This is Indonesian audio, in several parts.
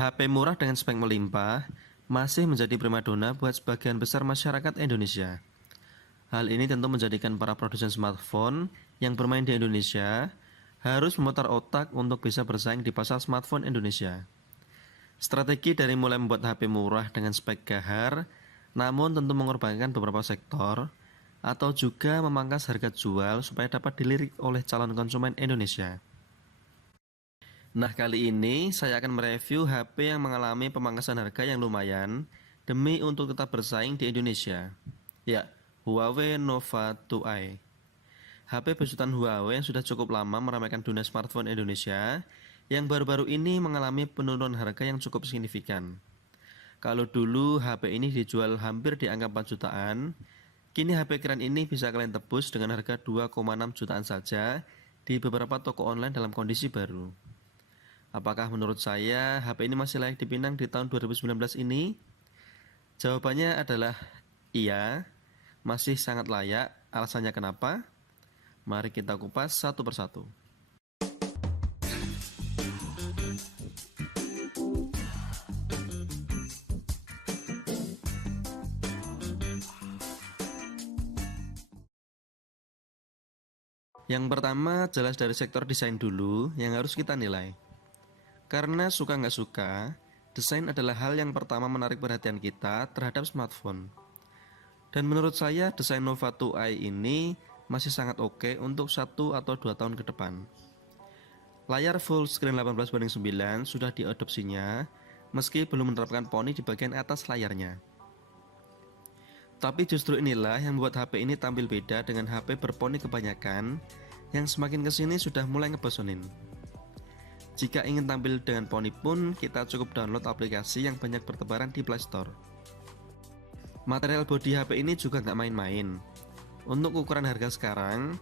HP murah dengan spek melimpah masih menjadi primadona buat sebagian besar masyarakat Indonesia. Hal ini tentu menjadikan para produsen smartphone yang bermain di Indonesia harus memutar otak untuk bisa bersaing di pasar smartphone Indonesia. Strategi dari mulai membuat HP murah dengan spek gahar, namun tentu mengorbankan beberapa sektor, atau juga memangkas harga jual supaya dapat dilirik oleh calon konsumen Indonesia. Nah, kali ini saya akan mereview HP yang mengalami pemangkasan harga yang lumayan demi untuk tetap bersaing di Indonesia. Ya, Huawei Nova 2i. HP besutan Huawei yang sudah cukup lama meramaikan dunia smartphone Indonesia, yang baru-baru ini mengalami penurunan harga yang cukup signifikan. Kalau dulu HP ini dijual hampir di angka 4 jutaan, kini HP keren ini bisa kalian tebus dengan harga 2,6 jutaan saja di beberapa toko online dalam kondisi baru. Apakah menurut saya HP ini masih layak dipinang di tahun 2019 ini? Jawabannya adalah iya, masih sangat layak. Alasannya kenapa? Mari kita kupas satu persatu. Yang pertama jelas dari sektor desain dulu yang harus kita nilai. Karena suka nggak suka, desain adalah hal yang pertama menarik perhatian kita terhadap smartphone. Dan menurut saya desain Nova 2i ini masih sangat oke untuk 1 atau 2 tahun ke depan. Layar full screen 18:9 sudah diadopsinya, meski belum menerapkan poni di bagian atas layarnya. Tapi justru inilah yang membuat HP ini tampil beda dengan HP berponi kebanyakan, yang semakin kesini sudah mulai ngebosenin. Jika ingin tampil dengan poni pun, kita cukup download aplikasi yang banyak bertebaran di Play Store. Material bodi HP ini juga nggak main-main. Untuk ukuran harga sekarang,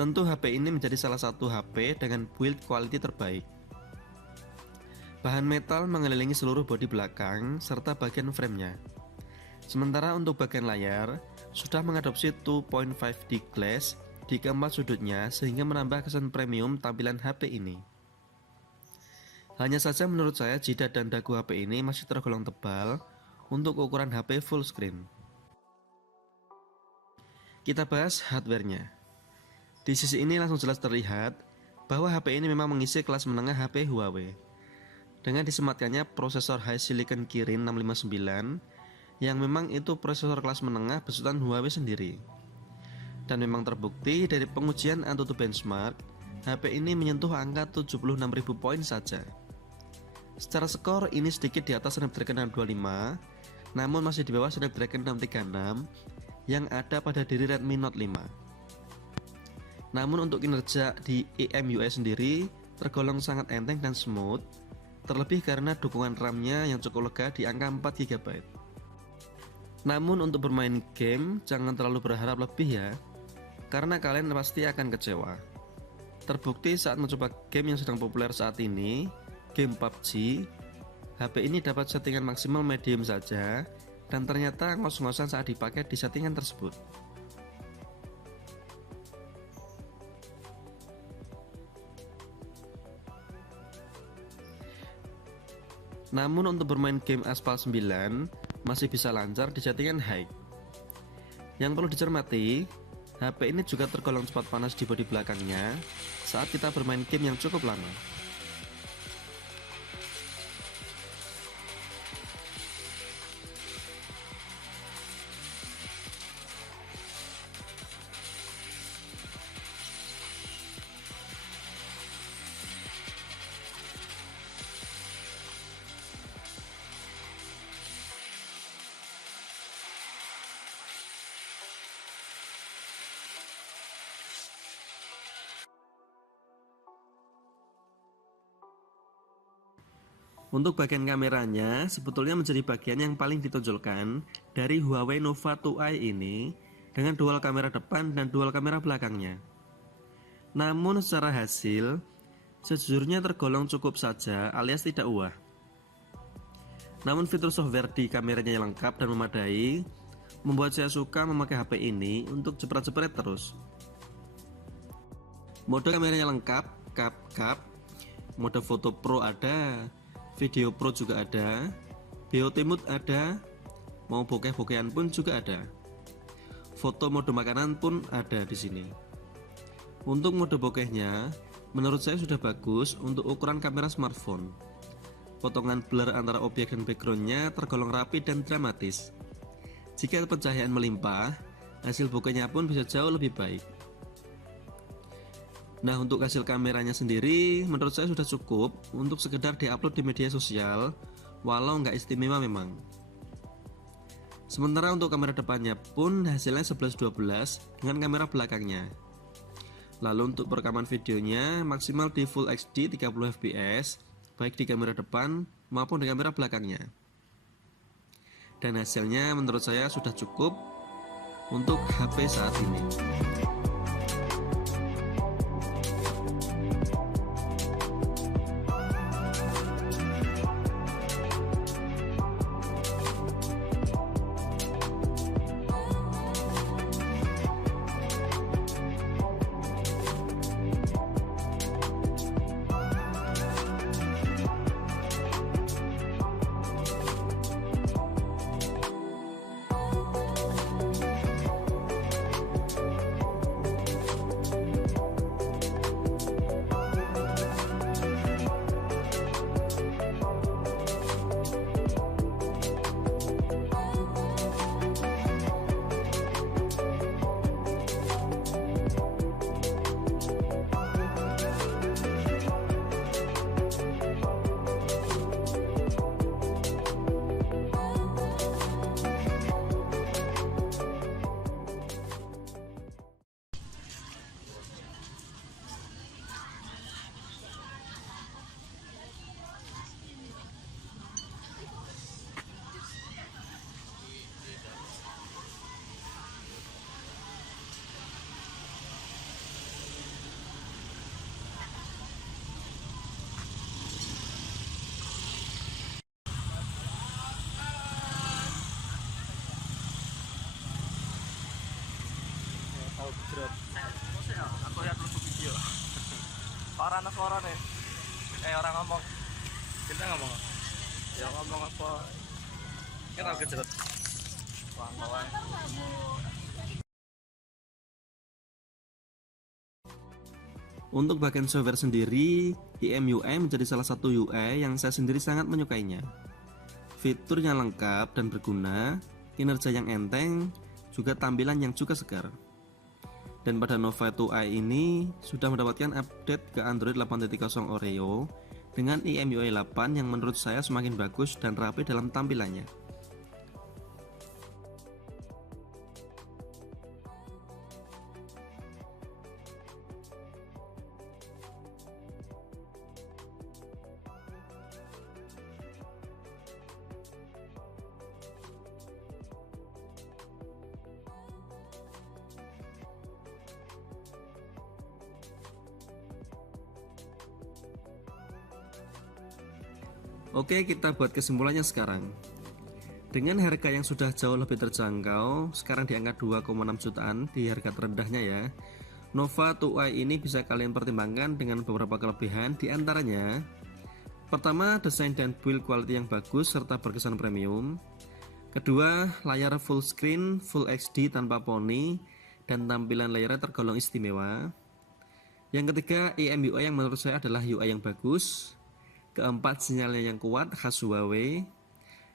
tentu HP ini menjadi salah satu HP dengan build quality terbaik. Bahan metal mengelilingi seluruh bodi belakang serta bagian framenya. Sementara untuk bagian layar, sudah mengadopsi 2.5D glass di keempat sudutnya sehingga menambah kesan premium tampilan HP ini. Hanya saja menurut saya jidat dan dagu HP ini masih tergolong tebal untuk ukuran HP full screen. Kita bahas hardware-nya. Di sisi ini langsung jelas terlihat bahwa HP ini memang mengisi kelas menengah HP Huawei. Dengan disematkannya prosesor High Silicon Kirin 659 yang memang itu prosesor kelas menengah besutan Huawei sendiri. Dan memang terbukti dari pengujian AnTuTu Benchmark, HP ini menyentuh angka 76.000 poin saja. Secara skor ini sedikit di atas Snapdragon 625, namun masih di bawah Snapdragon 636 yang ada pada diri Redmi Note 5. Namun untuk kinerja di EMUI sendiri tergolong sangat enteng dan smooth, terlebih karena dukungan RAM-nya yang cukup lega di angka 4 GB. Namun untuk bermain game jangan terlalu berharap lebih ya, karena kalian pasti akan kecewa. Terbukti saat mencoba game yang sedang populer saat ini, game PUBG, HP ini dapat settingan maksimal medium saja, dan ternyata ngos-ngosan saat dipakai di settingan tersebut. Namun untuk bermain game Aspal 9 masih bisa lancar di settingan high. Yang perlu dicermati, HP ini juga tergolong cepat panas di bodi belakangnya saat kita bermain game yang cukup lama. Untuk bagian kameranya, sebetulnya menjadi bagian yang paling ditonjolkan dari Huawei Nova 2i ini dengan dual kamera depan dan dual kamera belakangnya. Namun secara hasil, sejujurnya tergolong cukup saja alias tidak wah. Namun fitur software di kameranya yang lengkap dan memadai, membuat saya suka memakai HP ini untuk jepret-jepret terus. Mode kameranya lengkap, kap-kap, mode foto pro ada, Video Pro juga ada, BOT Mode ada, mau bokeh-bokehan pun juga ada. Foto mode makanan pun ada di sini. Untuk mode bokehnya, menurut saya sudah bagus untuk ukuran kamera smartphone. Potongan blur antara objek dan backgroundnya tergolong rapi dan dramatis. Jika pencahayaan melimpah, hasil bokehnya pun bisa jauh lebih baik. Nah, untuk hasil kameranya sendiri menurut saya sudah cukup untuk sekedar diupload di media sosial, walau nggak istimewa memang. Sementara untuk kamera depannya pun hasilnya 11:12 dengan kamera belakangnya. Lalu untuk perekaman videonya maksimal di Full HD 30 fps baik di kamera depan maupun di kamera belakangnya. Dan hasilnya menurut saya sudah cukup untuk HP saat ini. Aku lihat dulu video. Suara nih. Orang ngomong. Kita ngomong. Ya ngomong apa? Kita kejeret. Wah. Untuk bagian software sendiri, IMUI menjadi salah satu UI yang saya sendiri sangat menyukainya. Fiturnya lengkap dan berguna, kinerja yang enteng, juga tampilan yang juga segar. Dan pada Nova 2i ini sudah mendapatkan update ke Android 8.0 Oreo dengan IMUI 8 yang menurut saya semakin bagus dan rapi dalam tampilannya. Oke, kita buat kesimpulannya sekarang. Dengan harga yang sudah jauh lebih terjangkau, sekarang di angka 2,6 jutaan di harga terendahnya ya, Nova 2i ini bisa kalian pertimbangkan dengan beberapa kelebihan, di antaranya pertama, desain dan build quality yang bagus serta berkesan premium. Kedua, layar full screen, full HD tanpa poni, dan tampilan layarnya tergolong istimewa. Yang ketiga, IMUI yang menurut saya adalah UI yang bagus. Keempat, sinyalnya yang kuat khas Huawei.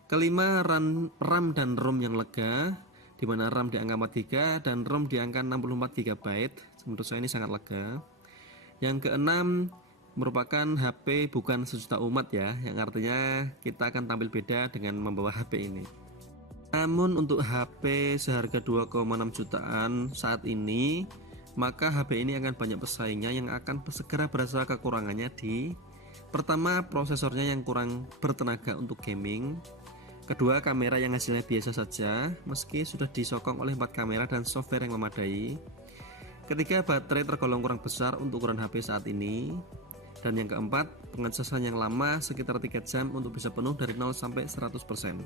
Kelima, RAM dan ROM yang lega, di mana RAM di angka 4 GB dan ROM di angka 64 GB. Menurut saya ini sangat lega. Yang keenam, merupakan HP bukan sejuta umat ya, yang artinya kita akan tampil beda dengan membawa HP ini. Namun untuk HP seharga 2,6 jutaan saat ini, maka HP ini akan banyak pesaingnya yang akan segera berasa kekurangannya di pertama, prosesornya yang kurang bertenaga untuk gaming. Kedua, kamera yang hasilnya biasa saja meski sudah disokong oleh 4 kamera dan software yang memadai. Ketiga, baterai tergolong kurang besar untuk ukuran HP saat ini. Dan yang keempat, pengecasan yang lama sekitar 3 jam untuk bisa penuh dari 0 sampai 100%.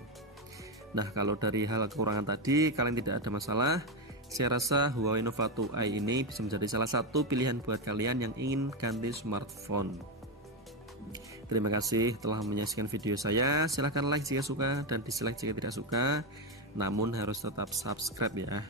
Nah, kalau dari hal kekurangan tadi kalian tidak ada masalah, saya rasa Huawei Nova 2i ini bisa menjadi salah satu pilihan buat kalian yang ingin ganti smartphone. Terima kasih telah menyaksikan video saya. Silahkan like jika suka dan dislike jika tidak suka. Namun harus tetap subscribe ya.